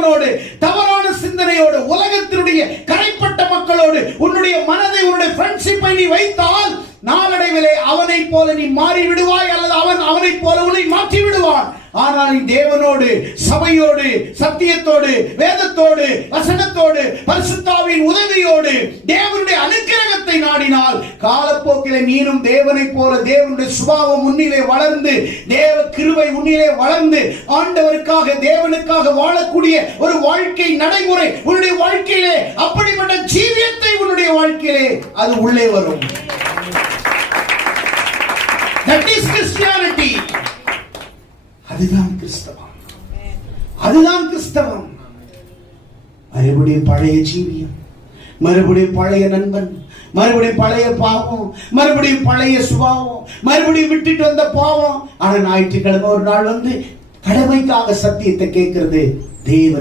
பிரியமானவனோடு, தவறான சிந்தனையோடு, உலகத்தினுடைய கரைப்பட்ட மக்களோடு உன்னுடைய மனதை, உன்னுடைய ஃப்ரெண்ட்ஷிப்பை நீ வைத்தால் நாளடைவிலே அவனைப் போல நீ மாறி விடுவாய், அல்லது அவன் அவனைப் போல உன்னை மாற்றி விடுவான். ஆனால் நீ தேவனோடு, சபையோடு, சத்தியத்தோடு, வேதத்தோடு, வசனத்தோடு, பரிசுத்தாவின் உதவியோடு, தேவனுடைய அனுக்கிரகத்தை நாடினால் காலப்போக்கிலே நீனும் தேவனைப் போல தேவனுடைய சுபாவம் உன்னிலே வளர்ந்து, தேவ கிருபை உன்னிலே வளர்ந்து, ஆண்டவருக்காக தேவனுக்காக வாழக்கூடிய ஒரு வாழ்க்கை நடைமுறை உன்னுடைய வாழ்க்கையிலே, அப்படிப்பட்ட ஜீவியத்தை உன்னுடைய வாழ்க்கையிலே அது உள்ளே வரும். That is Christianity. அதுதான் கிறிஸ்தவம். அதுதான் கிறிஸ்தவம். மறுபடியும் பழைய ஜீவியம், மறுபடியும் பழைய நண்பன், மறுபடியும் பழைய பாவம், மறுபடியும் பழைய சுபாவம், மறுபடியும் விட்டுட்டு வந்த பாவம். ஆனா ஞாயிற்றுக்கிழமை ஒரு நாள் வந்து கடமைக்காக சத்தியத்தை கேட்கிறது தேவன்.